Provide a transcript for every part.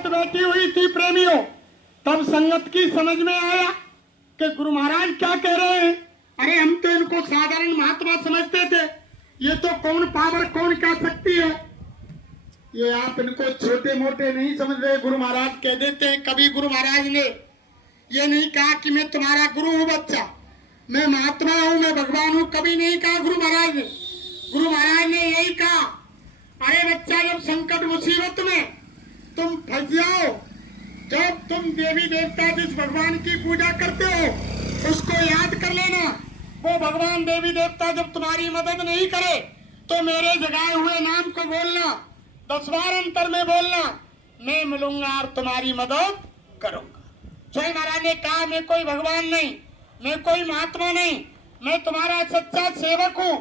संगत बैठी हुई थी प्रेमियों, तब संगत की समझ में आया कि गुरु महाराज क्या कह रहे हैं। अरे हम तो इनको साधारण महात्मा समझते थे, ये तो कौन पावर कौन क्या शक्ति है, ये आप इनको छोटे मोटे नहीं समझ रहे। गुरु महाराज कह देते हैं, कभी गुरु महाराज ने ये नहीं कहा कि मैं तुम्हारा गुरु हूं बच्चा, मैं महात्मा हूं, मैं भगवान हूं, कभी नहीं कहा गुरु महाराज ने। गुरु महाराज ने यही कहा, अरे बच्चा जब संकट मुसीबत में तुम फंस जाओ, जब तुम देवी देवता जिस भगवान की पूजा करते हो उसको याद कर लेना। वो भगवान देवी देवता जब तुम्हारी मदद नहीं करे तो मेरे जगाए हुए नाम को बोलना, 10 बार अंतर में बोलना, मैं मिलूंगा और तुम्हारी मदद करूंगा। स्वयं महाराज ने कहा, मैं कोई भगवान नहीं, मैं कोई महात्मा नहीं, मैं तुम्हारा सच्चा सेवक हूं।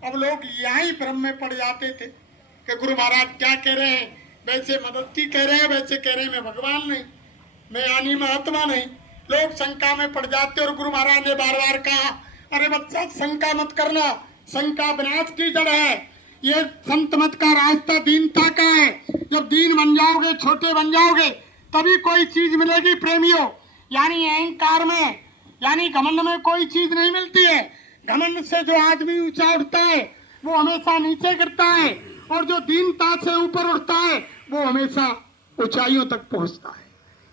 अब लोग यही भ्रम में पड़ जाते थे कि गुरु महाराज क्या कह रहे हैं, वैसे मदद की कह रहे हैं, वैसे कह रहे हैं मैं भगवान नहीं, मैं यानी महात्मा नहीं। लोग शंका में पड़ जाते और गुरु महाराज ने बार बार कहा, अरे बच्चा शंका मत करना, शंका विनाश की जड़ है, ये संत मत का रास्ता दीनता का है। जब दीन बन जाओगे, छोटे बन जाओगे, तभी कोई चीज मिलेगी प्रेमियों। यानी अहंकार में, यानी घमंड में कोई चीज नहीं मिलती है। घमंड से जो आदमी ऊंचा उठता है वो हमेशा नीचे गिरता है, और जो दीनता से ऊपर उठता है वो हमेशा ऊंचाइयों तक पहुंचता है।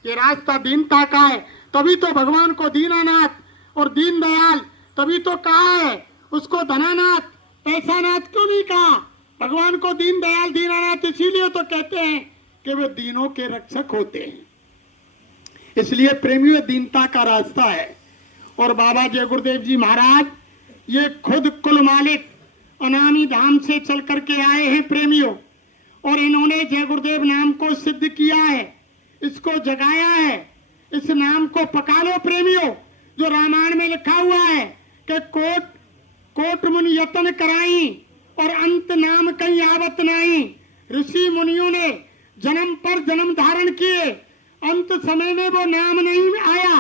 ये रास्ता दीनता का है, तभी तो भगवान को दीनानाथ और दीन दयाल तभी तो कहा है, उसको धनानाथ पैसानाथ क्यों नहीं कहा। भगवान को दीन दयाल दीनानाथ इसीलिए तो कहते हैं कि वे दीनों के रक्षक होते हैं। इसलिए प्रेमियों, दीनता का रास्ता है। और बाबा जय गुरुदेव जी महाराज ये खुद कुल मालिक अनामी धाम से चल करके आए हैं प्रेमियों, और इन्होंने जय गुरुदेव नाम को सिद्ध किया है, इसको जगाया है। इस नाम को पका लो प्रेमियों, जो रामायण में लिखा हुआ है कि कोट कोट मुनि यतन कराई और अंत नाम कहीं आवत नहीं। ऋषि मुनियों ने जन्म पर जन्म धारण किए, अंत समय में वो नाम नहीं आया,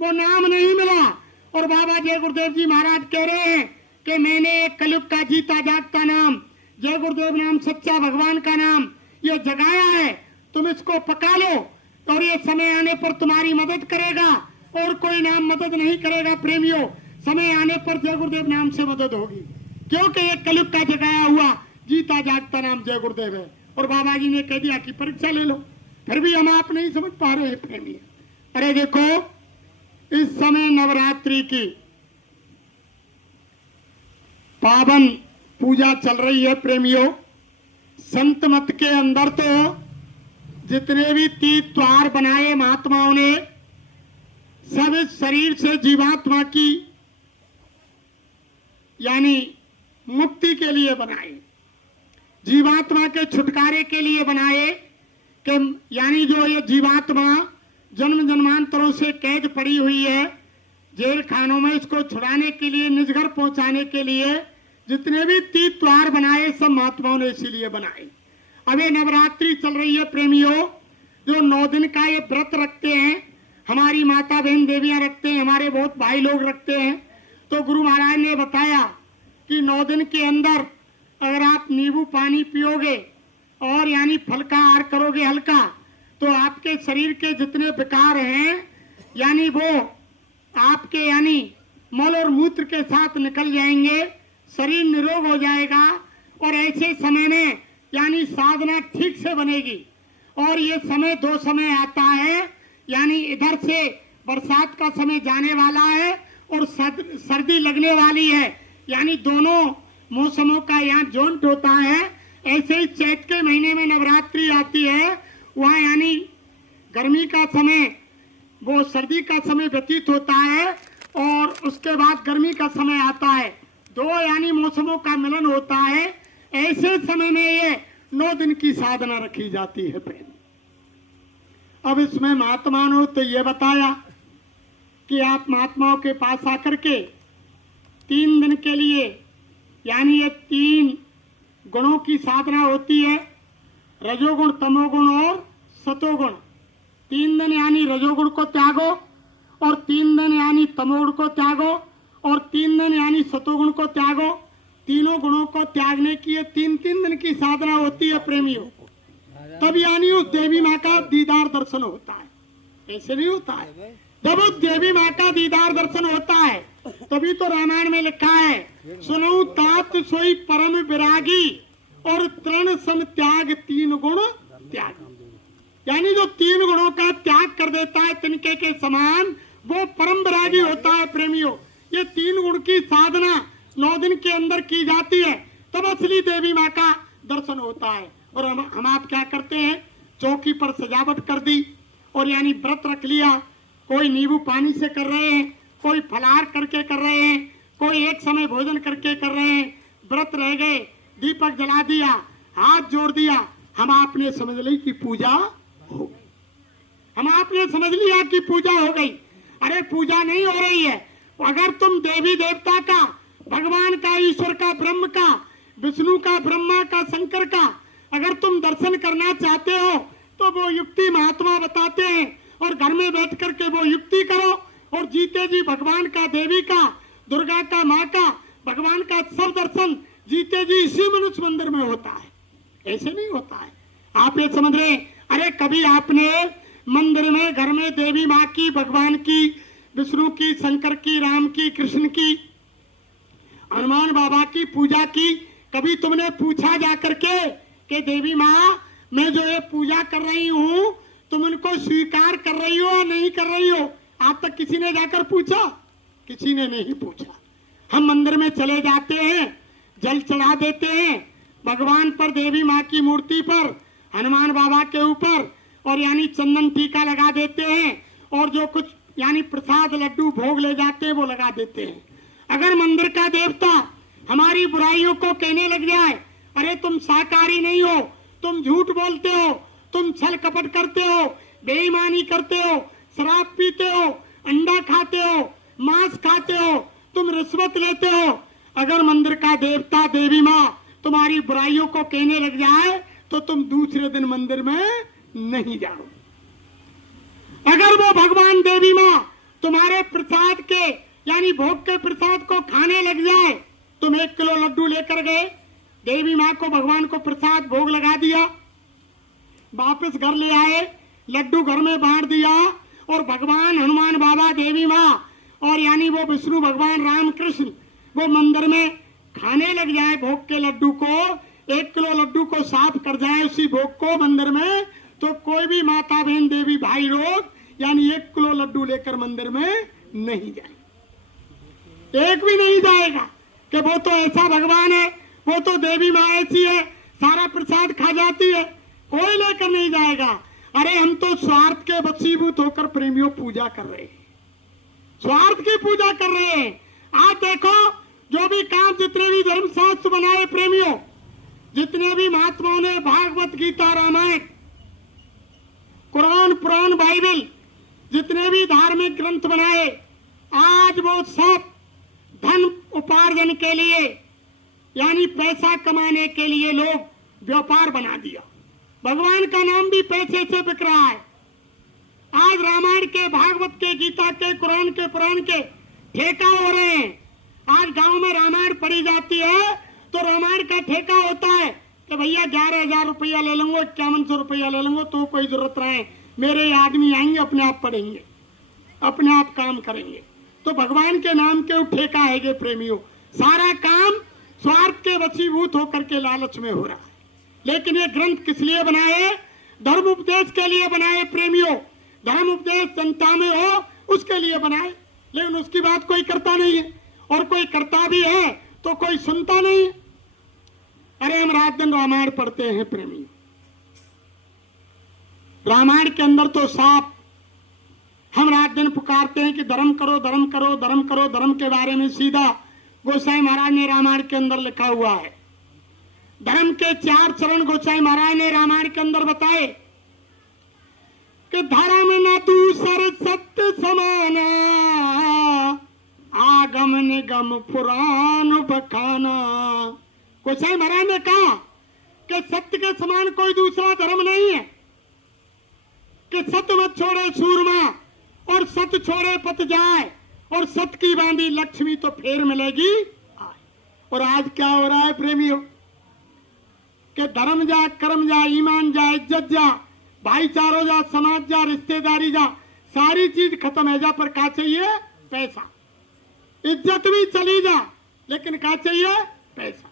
वो नाम नहीं मिला। और बाबा जय गुरुदेव जी महाराज कह रहे हैं कि मैंने एक कलयुग का जीता जागता नाम, जय गुरुदेव नाम, सच्चा भगवान का नाम ये जगाया है, तुम इसको पका लो और ये समय आने पर तुम्हारी मदद करेगा, और कोई नाम मदद नहीं करेगा प्रेमियों। समय आने पर जय गुरुदेव नाम से मदद होगी, क्योंकि ये कलयुग का जगाया हुआ जीता जागता नाम जय गुरुदेव है। और बाबा जी ने कह दिया कि परीक्षा ले लो, फिर भी हम आप नहीं समझ पा रहे हैं प्रेमी। अरे देखो, इस समय नवरात्रि की पावन पूजा चल रही है प्रेमियों। संत मत के अंदर तो जितने भी तीर्थ द्वार बनाए महात्माओं ने, सब इस शरीर से जीवात्मा की यानी मुक्ति के लिए बनाए, जीवात्मा के छुटकारे के लिए बनाए। कि यानी जो ये जीवात्मा जन्म जन्मांतरों से कैद पड़ी हुई है जेल खानों में, इसको छुड़ाने के लिए, निज घर पहुंचाने के लिए जितने भी तीर्थ द्वार बनाए सब महात्माओं ने इसीलिए बनाए। अब ये नवरात्रि चल रही है प्रेमियों, जो 9 दिन का ये व्रत रखते हैं, हमारी माता बहन देवियां रखते हैं, हमारे बहुत भाई लोग रखते हैं। तो गुरु महाराज ने बताया कि 9 दिन के अंदर अगर आप नींबू पानी पियोगे और यानी फल का आहार करोगे हल्का, तो आपके शरीर के जितने विकार हैं यानी वो आपके यानी मल और मूत्र के साथ निकल जाएंगे, शरीर निरोग हो जाएगा। और ऐसे समय में यानी साधना ठीक से बनेगी। और ये समय 2 समय आता है, यानी इधर से बरसात का समय जाने वाला है और सर्दी लगने वाली है, यानी दोनों मौसमों का यहाँ जोंट होता है। ऐसे ही चैत के महीने में नवरात्रि आती है, वहाँ यानी गर्मी का समय, वो सर्दी का समय व्यतीत होता है, और उसके बाद गर्मी का समय आता है, 2 यानी मौसमों का मिलन होता है। ऐसे समय में ये 9 दिन की साधना रखी जाती है प्रेम। अब इसमें महात्मा ने तो ये बताया कि आप महात्माओं के पास आकर के 3 दिन के लिए यानी ये 3 गुणों की साधना होती है, रजोगुण, तमोगुण और सतोगुण। 3 दिन यानी रजोगुण को त्यागो, और 3 दिन यानी तमोगुण को त्यागो, और 3 दिन यानी सतोगुण को त्यागो। तीनों गुणों को त्यागने की ये 3-3 दिन की साधना होती है प्रेमियों। तब यानी उस देवी माँ का दीदार दर्शन होता है। ऐसे नहीं होता है। जब उस देवी माँ का दीदार दर्शन होता है तभी तो रामायण में लिखा है, सुनो तात सोई परम विरागी और तृण सम त्याग तीन गुण त्याग। यानी जो तीन गुणों का त्याग कर देता है तिनके के समान, वो परम विरागी होता है। प्रेमियों, ये तीन गुण की साधना 9 दिन के अंदर की जाती है, तब असली देवी माँ का दर्शन होता है। और हम आप क्या करते हैं, चौकी पर सजावट कर दी और यानी व्रत रख लिया। कोई नींबू पानी से कर रहे हैं, कोई फलाहार करके कर रहे हैं, कोई एक समय भोजन करके कर रहे हैं। व्रत रह गए, दीपक जला दिया, हाथ जोड़ दिया, हम आपने समझ ली कि पूजा हो गई। हम आपने समझ लिया कि पूजा हो गई। अरे पूजा नहीं हो रही है। अगर तुम देवी देवता का, भगवान का, ईश्वर का, ब्रह्म का, विष्णु का, ब्रह्मा का, शंकर का अगर तुम दर्शन करना चाहते हो तो वो युक्ति महात्मा बताते हैं और घर में बैठ करके वो युक्ति करो और जीते जी भगवान का, देवी का, दुर्गा का, माँ का, भगवान का सब दर्शन जीते जी इसी मनुष्य मंदिर में होता है। ऐसे नहीं होता है। आप ये समझ रहे, अरे कभी आपने मंदिर में, घर में देवी माँ की, भगवान की, विष्णु की, शंकर की, राम की, कृष्ण की, हनुमान बाबा की पूजा की? कभी तुमने पूछा जाकर के कि देवी माँ मैं जो ये पूजा कर रही हूँ तुम इनको स्वीकार कर रही हो या नहीं कर रही हो? आज तक किसी ने जाकर पूछा? किसी ने नहीं पूछा। हम मंदिर में चले जाते हैं, जल चढ़ा देते हैं भगवान पर, देवी माँ की मूर्ति पर, हनुमान बाबा के ऊपर, और यानी चंदन टीका लगा देते हैं और जो कुछ यानी प्रसाद, लड्डू, भोग ले जाते हैं वो लगा देते हैं। अगर मंदिर का देवता हमारी बुराइयों को कहने लग जाए, अरे तुम शाकाहारी नहीं हो, तुम झूठ बोलते हो, तुम छल कपट करते हो, बेईमानी करते हो, शराब पीते हो, अंडा खाते हो, मांस खाते हो, तुम रिश्वत लेते हो, अगर मंदिर का देवता, देवी माँ तुम्हारी बुराइयों को कहने लग जाए तो तुम दूसरे दिन मंदिर में नहीं जाओ। अगर वो भगवान, देवी माँ तुम्हारे प्रसाद के यानी भोग के प्रसाद को खाने लग जाए, तुम 1 किलो लड्डू लेकर गए, देवी माँ को, भगवान को प्रसाद भोग लगा दिया, वापस घर ले आए, लड्डू घर में बांट दिया और भगवान, हनुमान बाबा, देवी माँ और यानी वो विष्णु भगवान, राम, कृष्ण वो मंदिर में खाने लग जाए भोग के लड्डू को, 1 किलो लड्डू को साफ कर जाए उसी भोग को मंदिर में, तो कोई भी माता, बहन, देवी, भाई लोग यानी 1 किलो लड्डू लेकर मंदिर में नहीं जाए। एक भी नहीं जाएगा कि वो तो ऐसा भगवान है, वो तो देवी माँ ऐसी है, सारा प्रसाद खा जाती है, कोई लेकर नहीं जाएगा। अरे हम तो स्वार्थ के वशीभूत होकर प्रेमियों पूजा कर रहे हैं, स्वार्थ की पूजा कर रहे हैं। आज देखो जो भी काम, जितने भी धर्मशास्त्र बनाए प्रेमियों, जितने भी महात्माओं ने भागवत गीता, रामायण, कुरान, पुराण, बाइबल, जितने भी धार्मिक ग्रंथ बनाए, आज वो सब धन उपार्जन के लिए यानी पैसा कमाने के लिए लोग व्यापार बना दिया। भगवान का नाम भी पैसे से बिक रहा है। आज रामायण के, भागवत के, गीता के, कुरान के, पुराण के ठेका हो रहे हैं। आज गांव में रामायण पढ़ी जाती है तो रामायण का ठेका होता है कि भैया 11,000 रुपया ले लूंगा, 5100 रुपया ले लूंगा, तो कोई जरूरत रहे, मेरे आदमी आएंगे, अपने आप पढ़ेंगे, अपने आप काम करेंगे। तो भगवान के नाम के ठेका है प्रेमियों। सारा काम स्वार्थ के वशीभूत होकर के लालच में हो रहा है। लेकिन ये ग्रंथ किस लिए बनाए? धर्म उपदेश के लिए बनाए प्रेमियों। धर्म उपदेश जनता में हो उसके लिए बनाए, लेकिन उसकी बात कोई करता नहीं है, और कोई करता भी है तो कोई सुनता नहीं है। अरे हम रात दिन रामायण पढ़ते हैं प्रेमी, रामायण के अंदर तो साफ हम रात दिन पुकारते हैं कि धर्म करो, धर्म करो, धर्म करो। धर्म के बारे में सीधा गोसाई महाराज ने रामायण के अंदर लिखा हुआ है। धर्म के 4 चरण गोसाई महाराज ने रामायण के अंदर बताए कि धर्म न दूसर सत्य समाना, आगम निगम पुराण बखाना। गोसाई महाराज ने कहा कि सत्य के समान कोई दूसरा धर्म नहीं है, कि सत्य मत छोड़े सूरमा और सत्य छोड़े पत जाए, और सत्य की बांधी लक्ष्मी तो फेर मिलेगी आए। और आज क्या हो रहा है प्रेमियों? कि धर्म जा, कर्म जा, ईमान जा, इज्जत जा, भाईचारो जा, समाज जा, रिश्तेदारी जा, सारी चीज खत्म है जा, पर क्या चाहिए? पैसा। इज्जत भी चली जा, लेकिन क्या चाहिए? पैसा।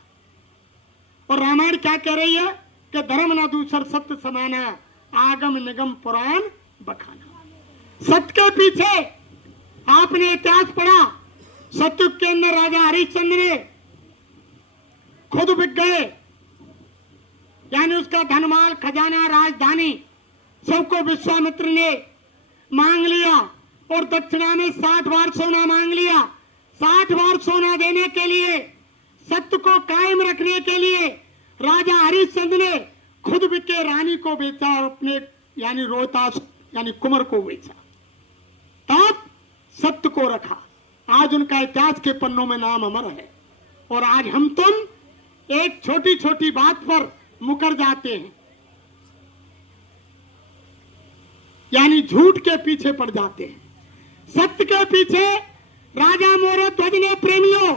और रामायण क्या कह रही है कि धर्म न दूसर सत्य समाना, आगम निगम पुराण बखाना। सत्य के पीछे आपने इतिहास पढ़ा, सतयुग के अंदर राजा हरिश्चंद्र ने खुद बिक गए, यानी उसका धनमाल, खजाना, राजधानी सबको विश्वामित्र ने मांग लिया और दक्षिणा में 60 बार सोना मांग लिया। 60 बार सोना देने के लिए, सत्य को कायम रखने के लिए राजा हरिश्चंद्र ने खुद बिके रानी को बेचा और अपने यानी रोहतास यानी कुंवर को बेचा, तब सत्य को रखा। आज उनका इतिहास के पन्नों में नाम अमर है। और आज हम तुम एक छोटी छोटी बात पर मुकर जाते हैं, यानी झूठ के पीछे पड़ जाते हैं। सत्य के पीछे राजा मोरध्वज ने प्रेमियों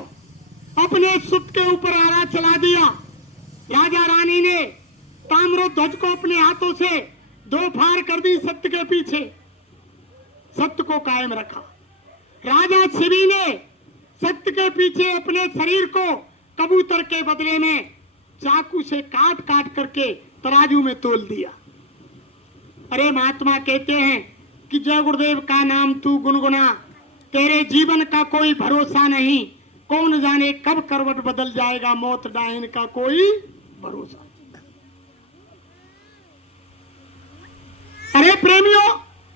अपने सुत के ऊपर आरा चला दिया। राजा रानी ने ताम्रध्वज को अपने हाथों से 2 फाड़ कर दी। सत्य के पीछे सत्य को कायम रखा। राजा शिवी ने सत्य के पीछे अपने शरीर को कबूतर के बदले में चाकू से काट काट करके तराजू में तोल दिया। अरे महात्मा कहते हैं कि जय गुरुदेव का नाम तू गुनगुना, तेरे जीवन का कोई भरोसा नहीं, कौन जाने कब करवट बदल जाएगा, मौत डायन का कोई भरोसा। अरे प्रेमियों,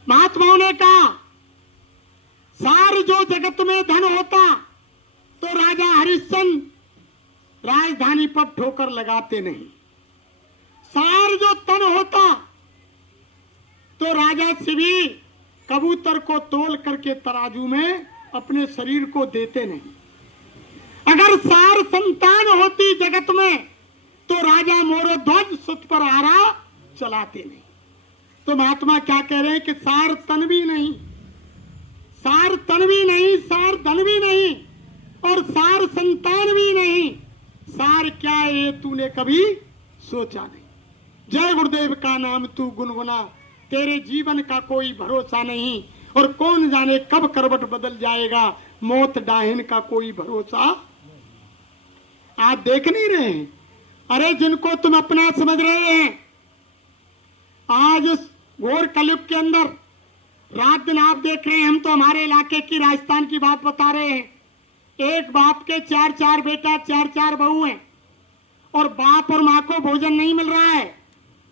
महात्माओं ने कहा सार जो जगत में धन होता तो राजा हरिश्चंद्र राजधानी पर ठोकर लगाते नहीं। सार जो तन होता तो राजा शिवी कबूतर को तोल करके तराजू में अपने शरीर को देते नहीं। अगर सार संतान होती जगत में तो राजा मोरध्वज सुत पर आरा चलाते नहीं। तो महात्मा क्या कह रहे हैं कि सार तन भी नहीं, सार तन भी नहीं, सार धन भी नहीं और सार संतान भी नहीं। सार क्या है ये तूने कभी सोचा नहीं। जय गुरुदेव का नाम तू गुनगुना, तेरे जीवन का कोई भरोसा नहीं और कौन जाने कब करवट बदल जाएगा, मौत डाहिन का कोई भरोसा। आप देख नहीं रहे हैं? अरे जिनको तुम अपना समझ रहे हैं, आज इस घोर कलयुग के अंदर रात दिन आप देख रहे हैं। हम तो हमारे इलाके की राजस्थान की बात बता रहे हैं। एक बाप के 4-4 बेटा, 4-4 बहू हैं और बाप और माँ को भोजन नहीं मिल रहा है।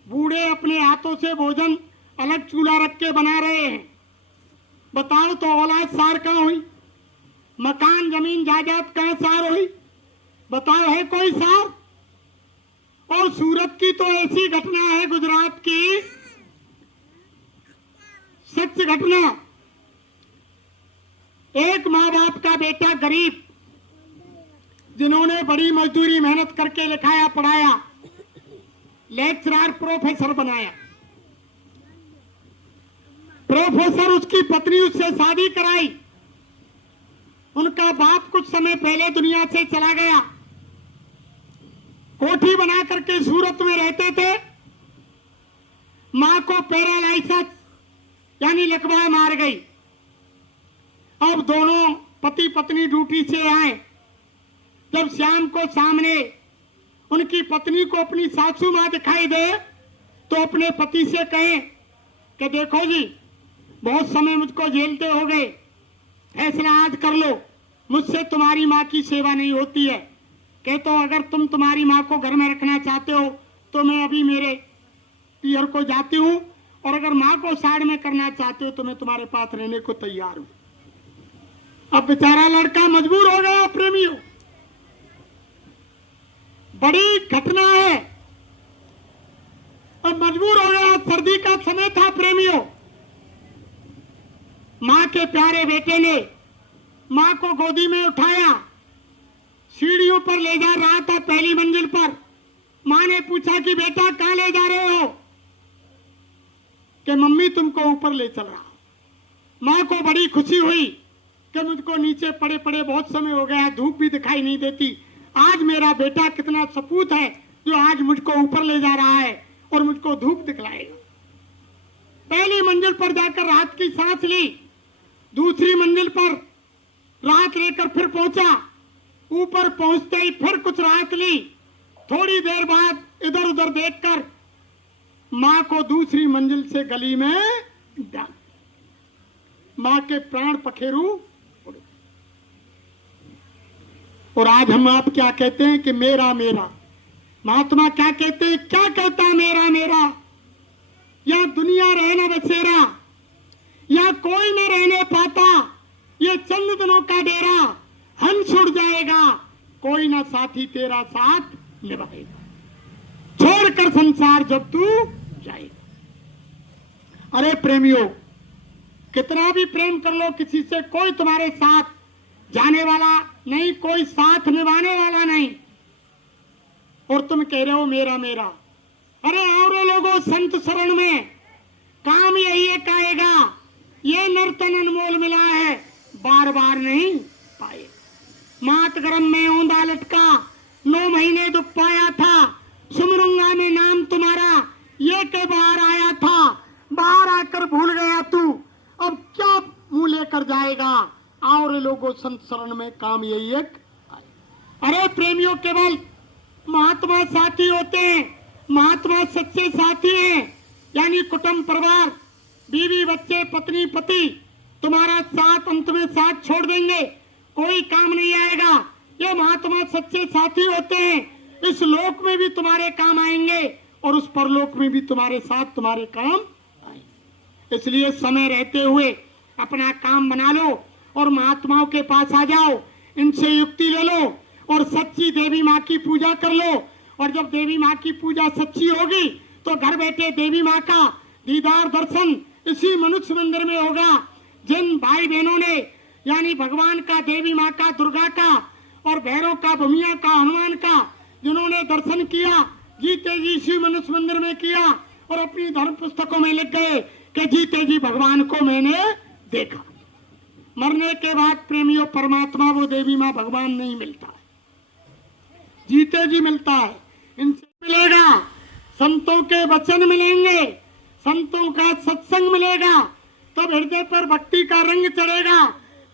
बूढ़े अपने हाथों से भोजन अलग चूल्हा रख के बना रहे हैं। बताओ तो औलाद सार कहाँ हुई? मकान जमीन जायदाद कहाँ सार हुई? बताओ है कोई सार? और सूरत की तो ऐसी घटना है, गुजरात की सच्ची घटना। एक माँ बाप का बेटा गरीब, जिन्होंने बड़ी मजदूरी मेहनत करके लिखाया पढ़ाया, लेक्चरर प्रोफेसर बनाया। प्रोफेसर, उसकी पत्नी उससे शादी कराई। उनका बाप कुछ समय पहले दुनिया से चला गया। कोठी बना करके सूरत में रहते थे। मां को पैरालाइसिस यानी लकवा मार गई। अब दोनों पति पत्नी ड्यूटी से आए। जब शाम को सामने उनकी पत्नी को अपनी सासू मां दिखाई दे तो अपने पति से कहे कि देखो जी, बहुत समय मुझको झेलते हो गए, फैसला आज कर लो, मुझसे तुम्हारी माँ की सेवा नहीं होती है। कहे तो अगर तुम तुम्हारी माँ को घर में रखना चाहते हो तो मैं अभी मेरे पियर को जाती हूँ, और अगर माँ को साइड में करना चाहते हो तो मैं तुम्हारे पास रहने को तैयार हूं। अब बेचारा लड़का मजबूर हो गया। प्रेमियों, बड़ी घटना है। अब मजबूर हो गया। सर्दी का समय था प्रेमियों। मां के प्यारे बेटे ने मां को गोदी में उठाया, सीढ़ियों पर ले जा रहा था, पहली मंजिल पर। मां ने पूछा कि बेटा कहां ले जा रहे हो? कि मम्मी तुमको ऊपर ले चल रहा। मां को बड़ी खुशी हुई कि मुझको नीचे पड़े पड़े बहुत समय हो गया, धूप भी दिखाई नहीं देती, आज मेरा बेटा कितना सपूत है, जो आज मुझको ऊपर ले जा रहा है और मुझको धूप दिखलाएगा। पहली मंजिल पर जाकर रात की सांस ली, दूसरी मंजिल पर रात लेकर फिर पहुंचा, ऊपर पहुंचते ही फिर कुछ रात ली, थोड़ी देर बाद इधर उधर देखकर मां को दूसरी मंजिल से गली में डाल। मां के प्राण पखेरु उड़े। और आज हम आप क्या कहते हैं कि मेरा मेरा। महात्मा क्या कहते हैं, क्या कहता है मेरा मेरा। या दुनिया रहना बसेरा, या कोई न रहने पाता, ये चंद दिनों का डेरा, हंस उड़ जाएगा, कोई ना साथी तेरा साथ निभाएगा, छोड़कर संसार जब तू जाएगा। अरे प्रेमियों, कितना भी प्रेम कर लो किसी से, कोई तुम्हारे साथ जाने वाला नहीं, कोई साथ निभाने वाला नहीं, और तुम कह रहे हो मेरा मेरा। अरे आओ रे लोगों संत शरण में, काम यही एक आएगा, ये नर्तन अनमोल मिला है, बार बार नहीं पाए। मात गरम में औंधा लटका, 9 महीने दुख पाया था, सुमरूंगा में नाम तुम्हारा, ये के बाहर आया था, बाहर आकर भूल गया तू, अब क्या मुंह लेकर जाएगा। आओ रे लोगों संत शरण में, काम यही एक आए। अरे प्रेमियों, केवल महात्मा साथी होते हैं, महात्मा सच्चे साथी हैं, यानी कुटुंब परिवार, बीवी बच्चे पत्नी पति तुम्हारा साथ अंत में साथ छोड़ देंगे, कोई काम नहीं आएगा। ये महात्मा सच्चे साथी होते हैं, इस लोक में भी तुम्हारे काम आएंगे और उस परलोक में भी तुम्हारे साथ तुम्हारे काम आएंगे। इसलिए समय रहते हुए अपना काम बना लो और महात्माओं के पास आ जाओ, इनसे युक्ति ले लो और सच्ची देवी माँ की पूजा कर लो। और जब देवी माँ की पूजा सच्ची होगी तो घर बैठे देवी माँ का दीदार दर्शन इसी मनुष्य मंदिर में होगा। जिन भाई बहनों ने यानी भगवान का, देवी माँ का, दुर्गा का और भैरव का, भूमिया का, हनुमान का जिन्होंने दर्शन किया, जीते जी इसी मनुष्य मंदिर में किया और अपनी धर्म पुस्तकों में लिख गए कि जीते जी भगवान को मैंने देखा। मरने के बाद प्रेमियों परमात्मा वो देवी माँ भगवान नहीं मिलता है, जीते जी मिलता है। इनसे मिलेगा, संतों के वचन मिलेंगे, संतों का सत्संग मिलेगा, तब हृदय पर भक्ति का रंग चढ़ेगा।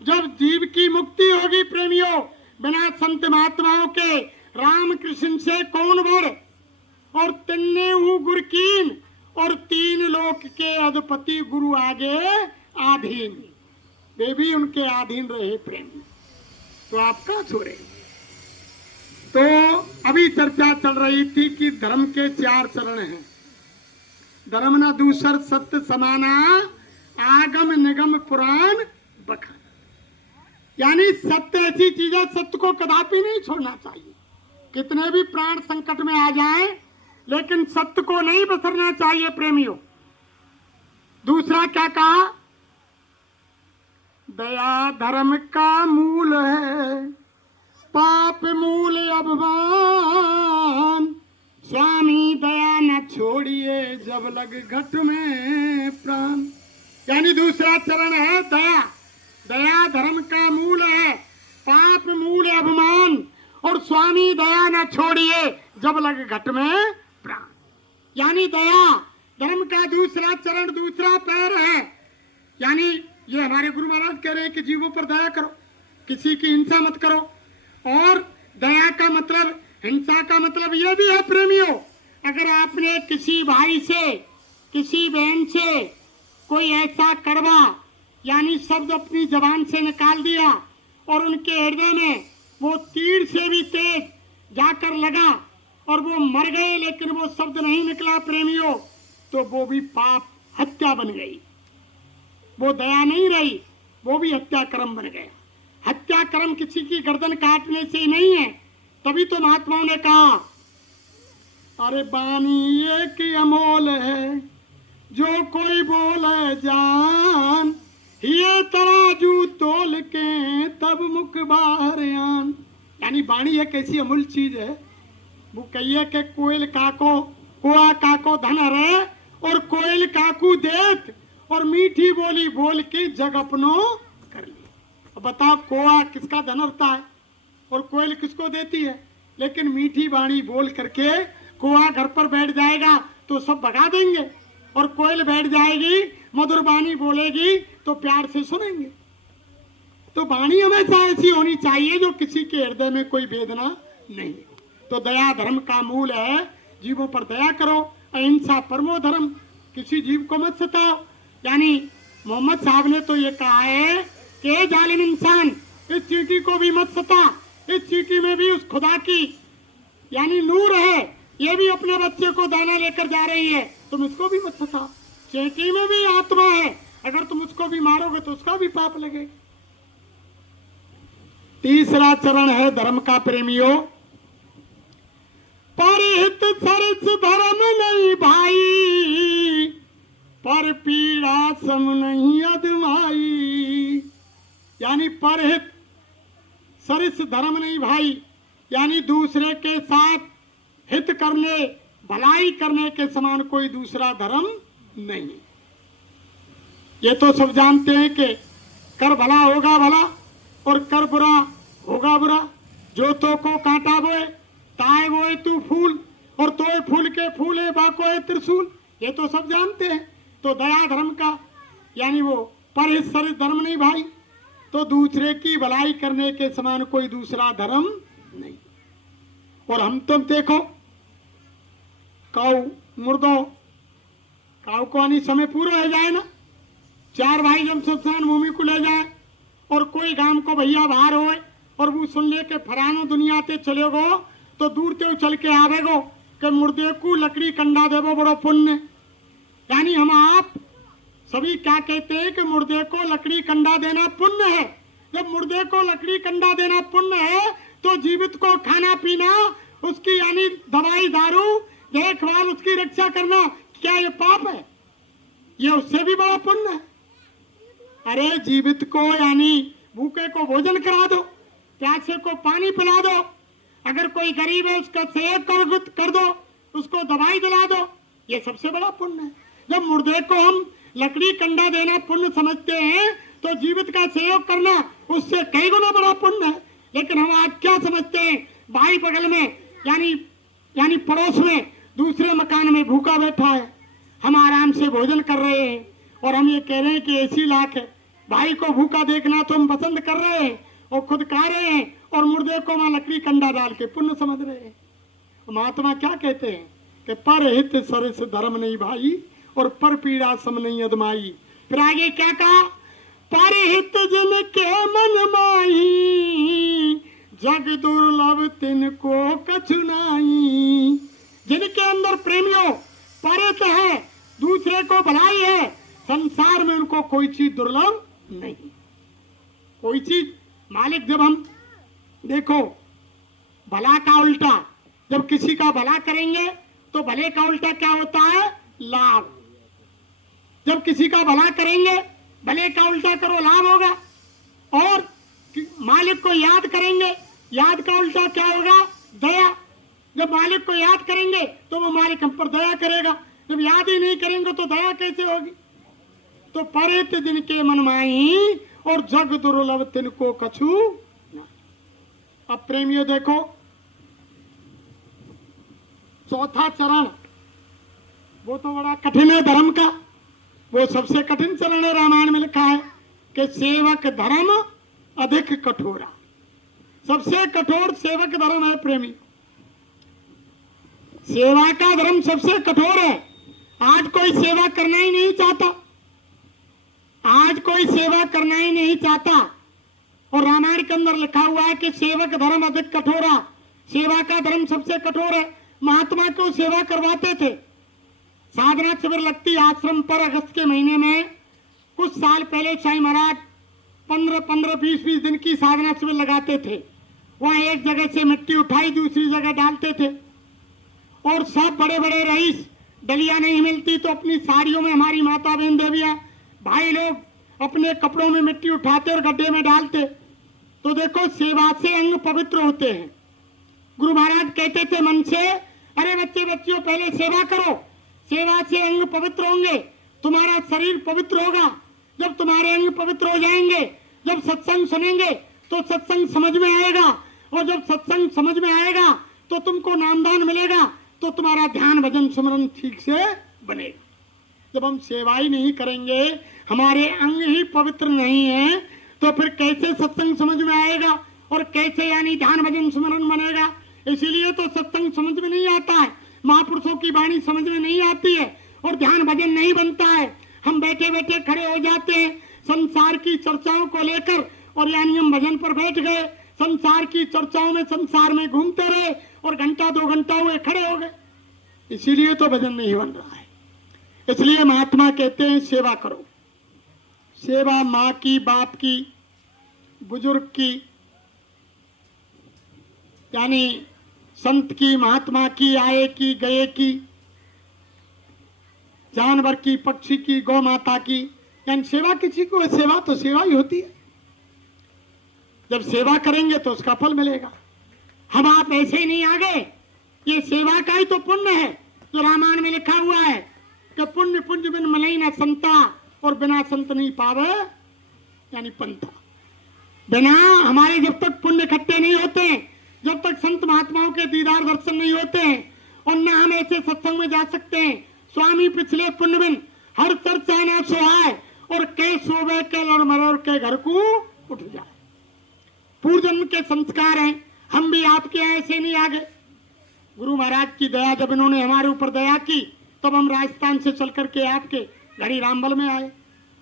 जब जीव की मुक्ति होगी प्रेमियों, बिना संत महात्माओं के राम कृष्ण से कौन बढ़, और तिन्ने हूँ गुरकीन, और 3 लोक के अधिपति गुरु आगे आधीन, देवी उनके अधीन रहे प्रेम, तो आप कहाँ छोड़े। तो अभी चर्चा चल रही थी कि धर्म के 4 चरण हैं। धर्म न दूसर सत्य समाना, आगम निगम पुराण बखान। यानी सत्य ऐसी चीज है, सत्य को कदापि नहीं छोड़ना चाहिए, कितने भी प्राण संकट में आ जाएं, लेकिन सत्य को नहीं बसरना चाहिए प्रेमियों। दूसरा क्या कहा, दया धर्म का मूल है, पाप मूल अभिमान, स्वामी दया न छोड़िए जब लग घट में प्राण। यानी दूसरा चरण है दया। दया धर्म का मूल है, पाप मूल अभिमान, और स्वामी दया न छोड़िए जब लग घट में प्राण। यानी दया धर्म का दूसरा चरण, दूसरा पैर है। यानी ये हमारे गुरु महाराज कह रहे हैं कि जीवों पर दया करो, किसी की हिंसा मत करो। और दया का मतलब, हिंसा का मतलब ये भी है प्रेमियों, अगर आपने किसी भाई से, किसी बहन से कोई ऐसा कड़वा यानी शब्द अपनी जबान से निकाल दिया और उनके हृदय में वो तीर से भी तेज जाकर लगा और वो मर गए, लेकिन वो शब्द नहीं निकला प्रेमियों, तो वो भी पाप, हत्या बन गई। वो दया नहीं रही, वो भी हत्या कर्म बन गया। हत्या कर्म किसी की गर्दन काटने से नहीं है। तभी तो महात्माओं ने कहा, अरे बानी एक अमोल है, जो कोई बोले जान, ये तराजू तोल के तब मुख बाहर आन। यानी बाणी एक ऐसी अमूल चीज है, वो कहिए कि कोयल काको, कुआ काको धन हरे, और कोयल काकू देत, और मीठी बोली बोल के जग अपनो कर ली। अब बताओ, कोआ किसका धन हरता है और कोयल किसको देती है, लेकिन मीठी वाणी बोल करके कुआ घर पर बैठ जाएगा तो सब भगा देंगे, और कोयल बैठ जाएगी, मधुर वाणी बोलेगी तो प्यार से सुनेंगे। तो वाणी हमेशा ऐसी होनी चाहिए जो किसी के हृदय में कोई वेदना नहीं। तो दया धर्म का मूल है, जीवों पर दया करो, अहिंसा परमो धर्म, किसी जीव को मत सताओ। यानी मोहम्मद साहब ने तो ये कहा है कि जालिम इंसान, इस चींटी को भी मत सता, इस चींटी में भी उस खुदा की यानी नूर है, ये भी अपने बच्चे को दाना लेकर जा रही है, तुम इसको भी मत सताओ। चींटी में भी आत्मा है, अगर तुम उसको भी मारोगे तो उसका भी पाप लगेगा। तीसरा चरण है धर्म का प्रेमियों, परहित सरस धर्म नहीं भाई, पर पीड़ा सम नहीं अदमाई। यानी परहित सरस धर्म नहीं भाई, यानी दूसरे के साथ हित करने, भलाई करने के समान कोई दूसरा धर्म नहीं। ये तो सब जानते हैं कि कर भला होगा भला और कर बुरा होगा बुरा। जो तो को कांटा बोए ताए बोए तू फूल, और तोय फूल के फूले बाको है त्रिशूल। ये तो सब जानते हैं। तो दया धर्म का यानी वो परहित सरस धर्म नहीं भाई, तो दूसरे की भलाई करने के समान कोई दूसरा धर्म नहीं। और हम तुम देखो, काऊ मुर्दो, काऊ को आनी समय पूरा हो जाए ना, चार भाई जब शमशान भूमि को ले जाए और कोई गांव को भैया बाहर होए और वो सुन ले के फरानो दुनिया ते चले गो, तो दूर ते चल के आवेगो कि मुर्दे को लकड़ी कंडा देवो बड़ो पुण्य। यानी हम आप सभी क्या कहते हैं कि मुर्दे को लकड़ी कंडा देना पुण्य है। जब मुर्दे को लकड़ी कंडा देना पुण्य है, तो जीवित को खाना पीना, उसकी यानी दवाई दारू देखभाल, उसकी रक्षा करना, क्या ये पाप है? ये उससे भी बड़ा पुण्य है। अरे जीवित को यानी भूखे को भोजन करा दो, प्यासे को पानी पिला दो, अगर कोई गरीब है उसका सहयोग कर दो, उसको दवाई दिला दो, ये सबसे बड़ा पुण्य है। जब मुर्दे को हम लकड़ी कंडा देना पुण्य समझते हैं, तो जीवित का सहयोग करना उससे कई गुना बड़ा पुण्य है। लेकिन हम आज क्या समझते हैं, भाई बगल में यानी पड़ोस में दूसरे मकान में भूखा बैठा है, हम आराम से भोजन कर रहे हैं और हम ये कह रहे हैं कि ऐसी लाख है, भाई को भूखा देखना तो हम पसंद कर रहे हैं और खुद खा रहे हैं, और मुर्दे को वहां लकड़ी कंडा डाल के पुण्य समझ रहे हैं। महात्मा क्या कहते हैं कि परहित सरस धर्म नहीं भाई और पर पीड़ा सम नहीं अदमाई। फिर आगे क्या कहा, परहित जिनके मन माही, जग दुर्लभ तिनको कछु नाई। जिनके अंदर प्रेमियों परहित है, दूसरे को भलाई है, संसार में उनको कोई चीज दुर्लभ नहीं। कोई चीज मालिक, जब हम देखो भला का उल्टा, जब किसी का भला करेंगे तो भले का उल्टा क्या होता है, लाभ। जब किसी का भला करेंगे, भले का उल्टा करो लाभ होगा। और मालिक को याद करेंगे, याद का उल्टा क्या होगा, दया। जब मालिक को याद करेंगे तो वो मालिक हम पर दया करेगा, जब याद ही नहीं करेंगे तो दया कैसे होगी। तो परहित जिनके मन माही और जग दुर्लभ तिनको कछु। अब प्रेमियों देखो, चौथा चरण वो तो बड़ा कठिन है धर्म का, वो सबसे कठिन चरण है। रामायण में लिखा है कि सेवक धर्म अधिक कठोरा, सबसे कठोर सेवक धर्म है प्रेमी। सेवा का धर्म सबसे कठोर है। आज कोई सेवा करना ही नहीं चाहता, आज कोई सेवा करना ही नहीं चाहता। और रामायण के अंदर लिखा हुआ है कि सेवक धर्म अधिक कठोरा, सेवा का धर्म सबसे कठोर है। महात्मा को सेवा करवाते थे, साधना शिविर लगती आश्रम पर अगस्त के महीने में। कुछ साल पहले साईं महाराज 15-15, 20-20 दिन की साधना शिविर लगाते थे। वहां एक जगह से मिट्टी उठाई दूसरी जगह डालते थे, और सब बड़े बड़े रईस, डलिया नहीं मिलती तो अपनी साड़ियों में हमारी माता बहन देवियां भाई लोग अपने कपड़ों में मिट्टी उठाते और गड्ढे में डालते। तो देखो, सेवा से अंग पवित्र होते हैं। गुरु महाराज कहते थे मन से, अरे बच्चे बच्चियों पहले सेवा करो, सेवा से अंग पवित्र होंगे, तुम्हारा शरीर पवित्र होगा। जब तुम्हारे अंग पवित्र हो जाएंगे, जब सत्संग सुनेंगे तो सत्संग समझ में आएगा, और जब सत्संग समझ में आएगा तो तुमको नामदान मिलेगा। तो तुम्हारा ध्यान भजन सुमरन ठीक से बनेगा। जब हम सेवा ही नहीं करेंगे, हमारे अंग ही पवित्र नहीं है, तो फिर कैसे सत्संग समझ में आएगा और कैसे यानी ध्यान भजन सुमरन बनेगा। इसीलिए तो सत्संग समझ में नहीं आता है, महापुरुषों की वाणी समझ में नहीं आती है और ध्यान भजन नहीं बनता है। हम बैठे बैठे खड़े हो जाते हैं संसार की चर्चाओं को लेकर, और यानी हम भजन पर बैठ गए, संसार की चर्चाओं में संसार में घूमते रहे और घंटा 2 घंटा हुए खड़े हो गए। इसीलिए तो भजन नहीं बन रहा है। इसलिए महात्मा कहते हैं सेवा करो। सेवा माँ की, बाप की, बुजुर्ग की, यानी संत की, महात्मा की, आए की, गए की, जानवर की, पक्षी की, गौ माता की, यानी सेवा किसी को, सेवा तो सेवा ही होती है। जब सेवा करेंगे तो उसका फल मिलेगा। हम आप ऐसे ही नहीं आ गए, ये सेवा का ही तो पुण्य है जो रामायण में लिखा हुआ है कि पुण्य पुंज बिन मलई न संता, और बिना संत नहीं पावे यानी पंथा। बिना हमारे जब तक पुण्य इकट्ठे नहीं होते, जब तक संत महात्माओं के दीदार दर्शन नहीं होते हैं, और न हम ऐसे सत्संग में जा सकते हैं स्वामी पिछले पुण्य बिन हर चर्चा ना सुहाए, और के सोवे के लड़ मरोड़ के घर को उठ जाए। पूर्व जन्म के संस्कार हैं, हम भी आपके ऐसे नहीं आ गए। गुरु महाराज की दया, जब इन्होंने हमारे ऊपर दया की, तब हम राजस्थान से चल करके आपके घड़ी रामबल में आए,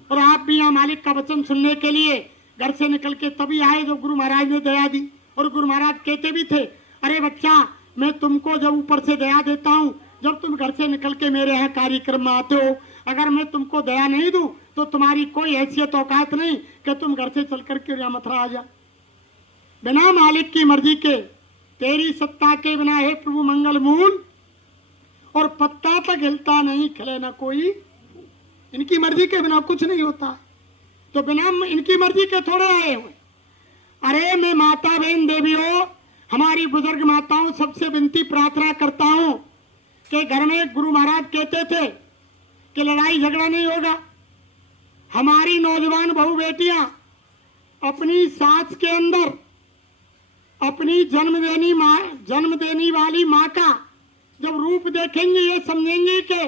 और आप भी यहाँ मालिक का वचन सुनने के लिए घर से निकल के तभी आए जब गुरु महाराज ने दया दी। और गुरु महाराज कहते भी थे, अरे बच्चा, मैं तुमको जब ऊपर से दया देता हूँ, जब तुम घर से निकल के मेरे यहाँ कार्यक्रम में आते हो, अगर मैं तुमको दया नहीं दूं तो तुम्हारी कोई हैसियत औकात नहीं कि तुम घर से चल करके यहाँ मथुरा आ जा। बिना मालिक की मर्जी के, तेरी सत्ता के बिना है प्रभु मंगल मूल, और पत्ता तक हिलता नहीं, खिले ना कोई। इनकी मर्जी के बिना कुछ नहीं होता, तो बिना इनकी मर्जी के थोड़े आए हुए। अरे मैं माता बहन देवियों, हमारी बुजुर्ग माताओं, सबसे विनती प्रार्थना करता हूं कि घर में गुरु महाराज कहते थे कि लड़ाई झगड़ा नहीं होगा। हमारी नौजवान बहू बेटियां अपनी सास के अंदर अपनी जन्म देने वाली माँ का जब रूप देखेंगी, ये समझेंगी कि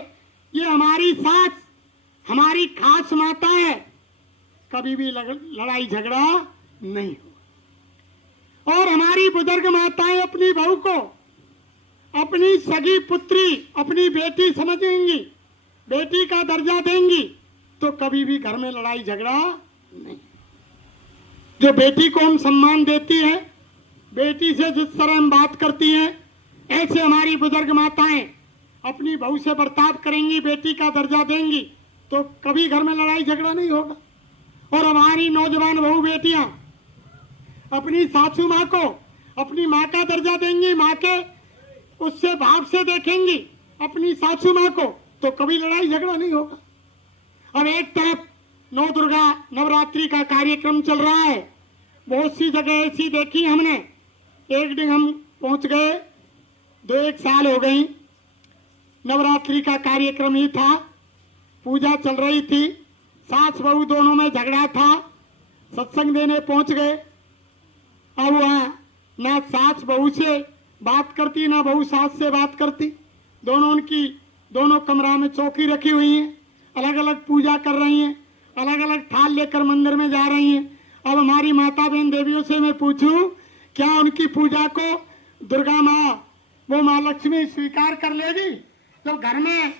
ये हमारी सास हमारी खास माता है, कभी भी लड़ाई झगड़ा नहीं हो। और हमारी बुजुर्ग माताएं अपनी बहू को अपनी सगी पुत्री, अपनी बेटी समझेंगी, बेटी का दर्जा देंगी, तो कभी भी घर में लड़ाई झगड़ा नहीं। जो बेटी को हम सम्मान देती है, बेटी से जिस तरह हम बात करती हैं, ऐसे हमारी बुजुर्ग माताएं अपनी बहू से बर्ताव करेंगी, बेटी का दर्जा देंगी, तो कभी घर में लड़ाई झगड़ा नहीं होगा। और हमारी नौजवान बहू बेटियां अपनी सासू माँ को अपनी माँ का दर्जा देंगी, माँ के उससे भाव से देखेंगी अपनी सासू माँ को, तो कभी लड़ाई झगड़ा नहीं होगा। अब एक तरफ नौ दुर्गा नवरात्रि का कार्यक्रम चल रहा है, बहुत सी जगह ऐसी देखी हमने। एक दिन हम पहुंच गए, 2-1 साल हो गई, नवरात्रि का कार्यक्रम ही था, पूजा चल रही थी, सास बहू दोनों में झगड़ा था, सत्संग देने पहुंच गए। अब वहाँ ना सास बहू से बात करती, ना बहू सास से बात करती, दोनों कमरा में चौकी रखी हुई हैं, अलग अलग पूजा कर रही हैं, अलग अलग थाल लेकर मंदिर में जा रही हैं। अब हमारी माता बहन देवियों से मैं पूछूं, क्या उनकी पूजा को दुर्गा माँ, वो माँ लक्ष्मी स्वीकार कर लेगी? जब घर में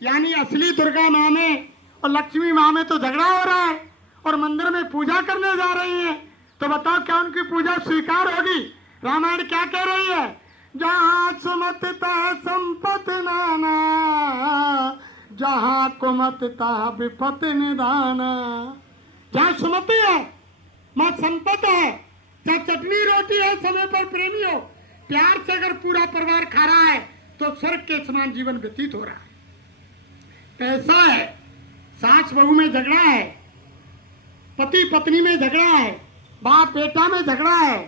यानी असली दुर्गा माँ में और लक्ष्मी माँ में तो झगड़ा हो रहा है और मंदिर में पूजा करने जा रही है, तो बताओ क्या उनकी पूजा स्वीकार होगी? रामायण क्या कह रही है? जहाँ सुमत तह संपत नाना, जहाँ कुमत तह विपत निदाना। जहाँ सुमति है, माँ संपत है, जहाँ चटनी रोटी है, समय पर प्रेमी हो, प्यार से अगर पूरा परिवार खा रहा है तो स्वर्ग के समान जीवन व्यतीत हो रहा है। ऐसा है, सास बहू में झगड़ा है, पति पत्नी में झगड़ा है, बाप बेटा में झगड़ा है,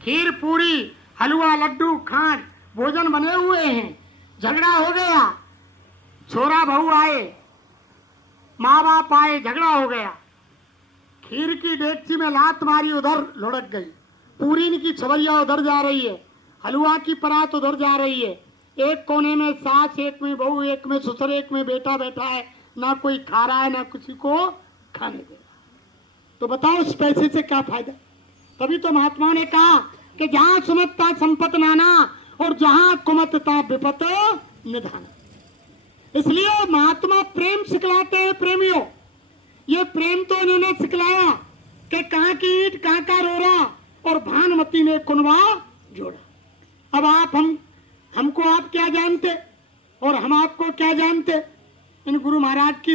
खीर पूरी हलवा लड्डू खांड भोजन बने हुए हैं, झगड़ा हो गया, छोरा बहू आए, माँ बाप आए, झगड़ा हो गया, खीर की डेगची में लात मारी, उधर लुढ़क गई, पूरी की छवैया उधर जा रही है, हलवा की परात उधर जा रही है, एक कोने में सास, एक में बहू, एक में ससुर, एक में बेटा बैठा है, ना कोई खा रहा है ना किसी को खाने दे रहा। तो बताओ उस पैसे से क्या फायदा। तभी तो महात्मा ने कहा कि जहां सुमतता संपत नाना और जहां कुमतता विपत निधान। इसलिए महात्मा प्रेम सिखलाते हैं प्रेमियों। ये प्रेम तो उन्होंने सिखलाया कि कहां की ईंट कहां का रोरा और भानुमती ने कुनवा जोड़ा। अब आप हमको आप क्या जानते और हम आपको क्या जानते। इन गुरु महाराज की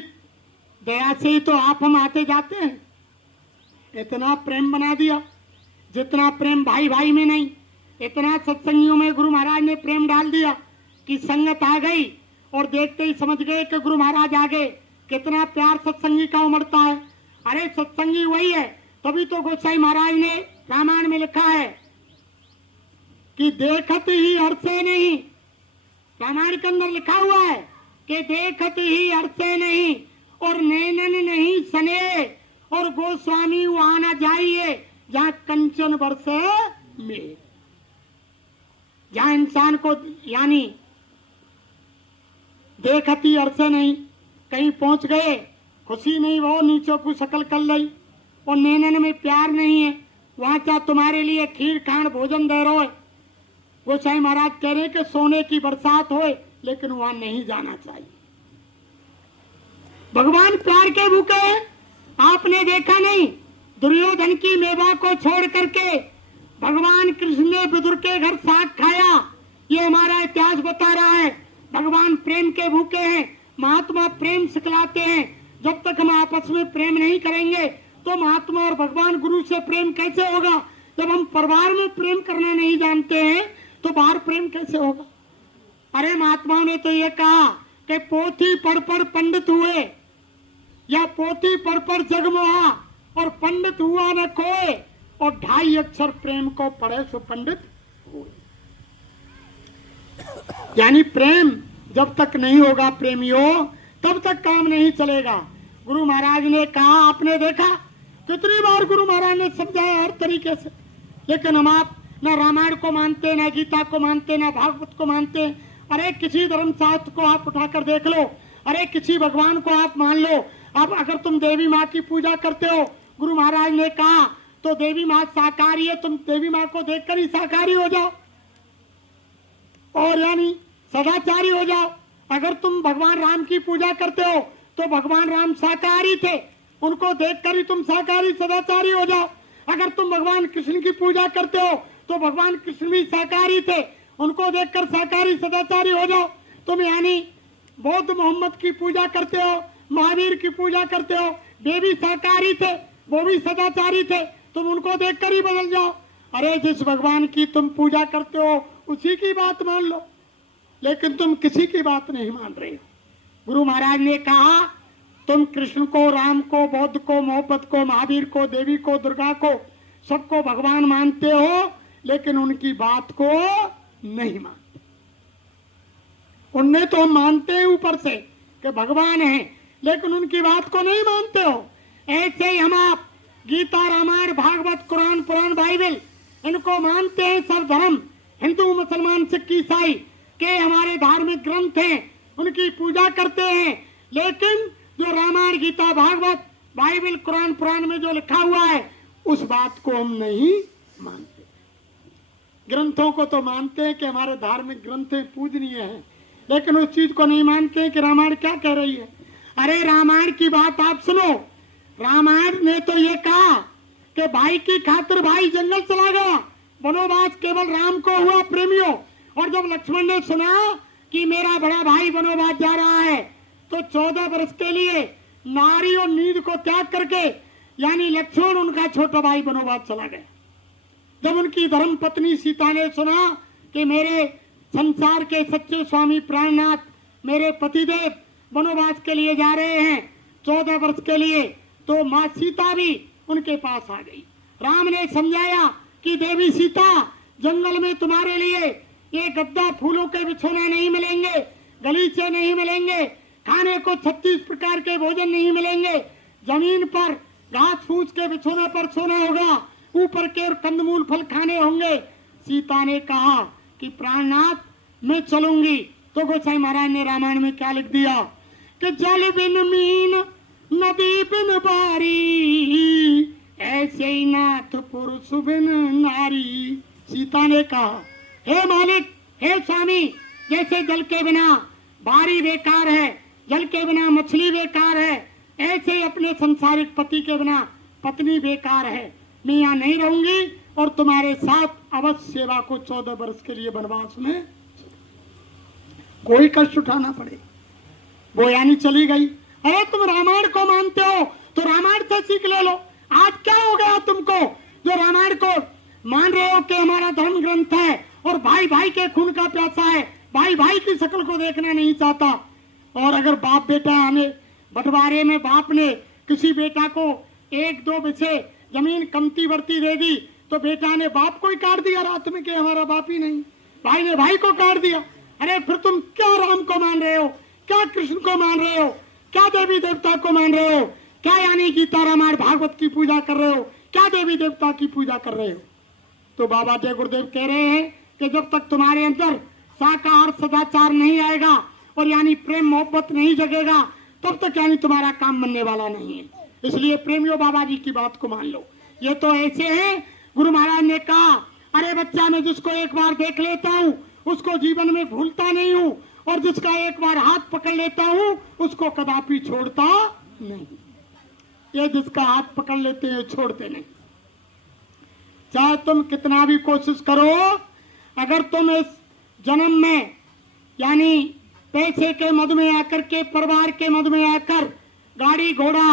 दया से ही तो आप हम आते जाते हैं। इतना प्रेम बना दिया, जितना प्रेम भाई भाई में नहीं, इतना सत्संगियों में गुरु महाराज ने प्रेम डाल दिया कि संगत आ गई और देखते ही समझ गए कि गुरु महाराज आ गए। कितना प्यार सत्संगी का उमड़ता है। अरे सत्संगी वही है। तभी तो गोसाई महाराज ने रामायण में लिखा है कि देखत ही हर्षे नहीं। रामायण के अंदर लिखा हुआ है कि देखत ही हर्षे नहीं और नैनन नहीं सने और गोस्वामी वहां न जाइए जहां कंचन बरसे में। जहां इंसान को यानी देखती अरसे नहीं, कहीं पहुंच गए खुशी नहीं, वो नीचों को शकल कर ली और नैनन में प्यार नहीं है, वहां चाहे तुम्हारे लिए खीर खांड भोजन दे रहे। गोसाई महाराज कह रहे कि सोने की बरसात होए लेकिन वहां नहीं जाना चाहिए। भगवान प्यार के भूखे हैं। आपने देखा नहीं दुर्योधन की मेवा को छोड़ करके भगवान कृष्ण ने विदुर के घर साग खाया। ये हमारा इतिहास बता रहा है। भगवान प्रेम के भूखे हैं। महात्मा प्रेम सिखलाते हैं। जब तक हम आपस में प्रेम नहीं करेंगे तो महात्मा और भगवान गुरु से प्रेम कैसे होगा। जब हम परिवार में प्रेम करना नहीं जानते हैं तो बाहर प्रेम कैसे होगा। अरे महात्माओं ने तो ये कहा कि पोथी पढ़ पढ़ पंडित हुए या पोथी पढ़ पढ़ जगमोहा और पंडित हुआ न कोई और 2.5 अक्षर प्रेम को पढ़े सो पंडित हुए। यानी प्रेम जब तक नहीं होगा प्रेमियों तब तक काम नहीं चलेगा। गुरु महाराज ने कहा, आपने देखा कितनी बार गुरु महाराज ने समझाया हर तरीके से, लेकिन हम आप न रामायण को मानते, न गीता को मानते, न भागवत को मानते। अरे किसी धर्म शास्त्र को आप उठाकर देख लो, अरे किसी भगवान को आप मान लो। अब अगर तुम देवी माँ की पूजा करते हो, गुरु महाराज ने कहा तो देवी माँ साकारी है, तुम देवी माँ को देखकर ही साकारी हो जाओ और यानी सदाचारी हो जाओ। अगर तुम भगवान राम की पूजा करते हो तो भगवान राम शाकाहारी थे, उनको देखकर ही तुम शाकाहारी सदाचारी हो जाओ। अगर तुम भगवान कृष्ण की पूजा करते हो तो भगवान कृष्ण भी शाकाहारी थे, उनको देखकर शाकाहारी सदाचारी हो जाओ। तुम यानी बौद्ध मोहम्मद की पूजा करते हो, महावीर की पूजा करते हो, वे भी शाकाहारी थे, वो भी सदाचारी थे, तुम उनको देखकर ही बदल जाओ। अरे जिस भगवान की तुम पूजा करते हो उसी की बात मान लो, लेकिन तुम किसी की बात नहीं मान रहे हो। गुरु महाराज ने कहा तुम कृष्ण को, राम को, बौद्ध को, मोहब्बत को, महावीर को, देवी को, दुर्गा को, सबको भगवान मानते हो, लेकिन उनकी बात को नहीं मानते। उन्हें तो हम मानते हैं ऊपर से कि भगवान है, लेकिन उनकी बात को नहीं मानते हो। ऐसे ही हम आप गीता, रामायण, भागवत, कुरान, पुराण, बाइबल इनको मानते हैं। सब धर्म हिंदू, मुसलमान, सिख, ईसाई के हमारे धार्मिक ग्रंथ हैं, उनकी पूजा करते हैं, लेकिन जो रामायण, गीता, भागवत, बाइबल, कुरान, पुराण में जो लिखा हुआ है उस बात को हम नहीं मानते। ग्रंथों को तो मानते हैं कि हमारे धार्मिक ग्रंथ पूजनीय हैं, लेकिन उस चीज को नहीं मानते कि रामायण क्या कह रही है। अरे रामायण की बात आप सुनो। रामायण ने तो ये कहा कि भाई की खातिर भाई जंगल चला गया, वनवास केवल राम को हुआ प्रेमियों। और जब लक्ष्मण ने सुना कि मेरा बड़ा भाई वनवास जा रहा है तो 14 वर्ष के लिए नारी और नींद को त्याग करके यानी लक्ष्मण उनका छोटा भाई वनवास चला गया। जब उनकी धर्म पत्नी सीता ने सुना कि मेरे संसार के सच्चे स्वामी प्राणनाथ मेरे पतिदेव वनवास के लिए जा रहे हैं 14 वर्ष के लिए, तो माँ सीता भी उनके पास आ गई। राम ने समझाया कि देवी सीता, जंगल में तुम्हारे लिए ये गद्दा फूलों के बिछोने नहीं मिलेंगे, गलीचे नहीं मिलेंगे, खाने को 36 प्रकार के भोजन नहीं मिलेंगे, जमीन पर घास फूस के बिछोने पर सोना होगा, ऊपर के और कंदमूल फल खाने होंगे। सीता ने कहा कि प्राणनाथ मैं चलूंगी। तो गोसाई महाराज ने रामायण में क्या लिख दिया कि जल बिन मीन नदी बिन बारी, ऐसे ही नाथ पुरुष बिन नारी। सीता ने कहा, हे मालिक, हे स्वामी, जैसे जल के बिना बारी बेकार है, जल के बिना मछली बेकार है, ऐसे ही अपने संसारिक पति के बिना पत्नी बेकार है। मैं यहाँ नहीं रहूंगी और तुम्हारे साथ अवश्य सेवा को 14 वर्ष के लिए वनवास में कोई कष्ट उठाना पड़े। वो यानी चली गई। अरे तुम रामायण को मानते हो तो रामायण से सीख ले लो। आज क्या हो गया तुमको जो रामायण को मान रहे हो कि हमारा धर्म ग्रंथ है और भाई भाई के खून का प्यासा है, भाई भाई की शक्ल को देखना नहीं चाहता। और अगर बाप बेटा हमें बंटवारे में बाप ने किसी बेटा को 1-2 बिस्से जमीन कमती बढ़ती दे दी तो बेटा ने बाप को ही काट दिया रात में कि हमारा बाप ही नहीं, भाई ने भाई को काट दिया। अरे फिर तुम क्या राम को मान रहे हो, क्या कृष्ण को मान रहे हो, क्या देवी देवता को मान रहे हो, क्या यानी गीता रामायण भागवत की पूजा कर रहे हो, क्या देवी देवता की पूजा कर रहे हो। तो बाबा जय गुरुदेव कह रहे हैं कि जब तक तुम्हारे अंदर शाकाहार सदाचार नहीं आएगा और यानी प्रेम मोहब्बत नहीं जगेगा तब तक यानी तुम्हारा काम बनने वाला नहीं है। इसलिए प्रेमियों बाबा जी की बात को मान लो। ये तो ऐसे है, गुरु महाराज ने कहा, अरे बच्चा, मैं जिसको एक बार देख लेता हूँ उसको जीवन में भूलता नहीं हूँ, और जिसका एक बार हाथ पकड़ लेता हूँ उसको कदापि छोड़ता नहीं। ये जिसका हाथ पकड़ लेते हैं छोड़ते नहीं। चाहे तुम कितना भी कोशिश करो, अगर तुम इस जन्म में यानी पैसे के मद में आकर के, परिवार के मद में आकर, गाड़ी घोड़ा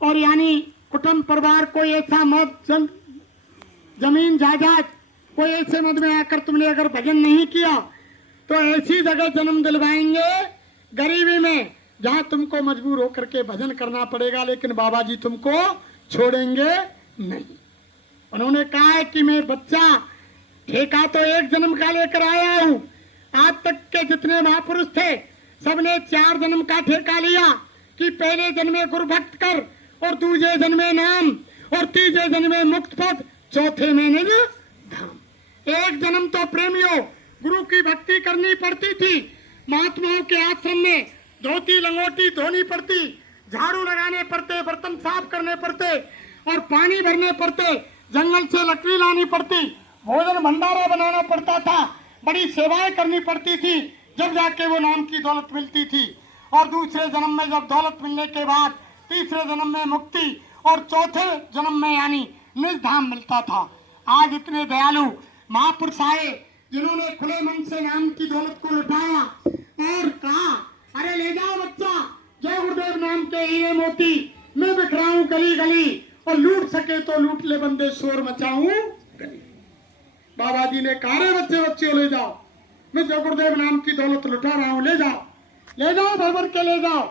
और यानी कुटुंब परिवार को ऐसा मद, जमीन जायदाद कोई ऐसे मद में आकर तुमने अगर भजन नहीं किया तो ऐसी जगह जन्म दिलवाएंगे गरीबी में जहां तुमको मजबूर होकर के भजन करना पड़ेगा, लेकिन बाबा जी तुमको छोड़ेंगे नहीं। उन्होंने कहा है कि मैं बच्चा ठेका तो एक जन्म का लेकर आया हूं, आज तक के जितने महापुरुष थे सबने 4 जन्म का ठेका लिया कि पहले जन्मे गुरु भक्त कर और दूसरे जन्मे नाम और तीसरे जन्मे मुक्त पद, चौथे में निज धाम। एक जन्म तो प्रेमियों गुरु की भक्ति करनी पड़ती थी, महात्माओं के आश्रम में धोती लंगोटी धोनी पड़ती, झाड़ू लगाने पड़ते, बर्तन साफ करने पड़ते और पानी भरने पड़ते, जंगल से लकड़ी लानी पड़ती, भोजन भंडारा बनाना पड़ता था, बड़ी सेवाएं करनी पड़ती थी, जब जाके वो नाम की दौलत मिलती थी। और दूसरे जन्म में जब दौलत मिलने के बाद तीसरे जन्म में मुक्ति और चौथे जन्म में यानी निज धाम मिलता था। आज इतने दयालु महापुरुष आए जिन्होंने खुले मन से नाम की दौलत को लुटाया और कहा, अरे ले जाओ बच्चा, जय गुरुदेव नाम के हीरे मोती मैं बिखराऊं गली गली, और लूट सके तो लूट ले बंदे, शोर मचाऊं गली। बाबा जी ने कहा, रे बच्चे बच्चे ले जाओ, मैं जय गुरुदेव नाम की दौलत लुटा रहा हूं, ले जाओ ले जाओ, भर भर के ले जाओ।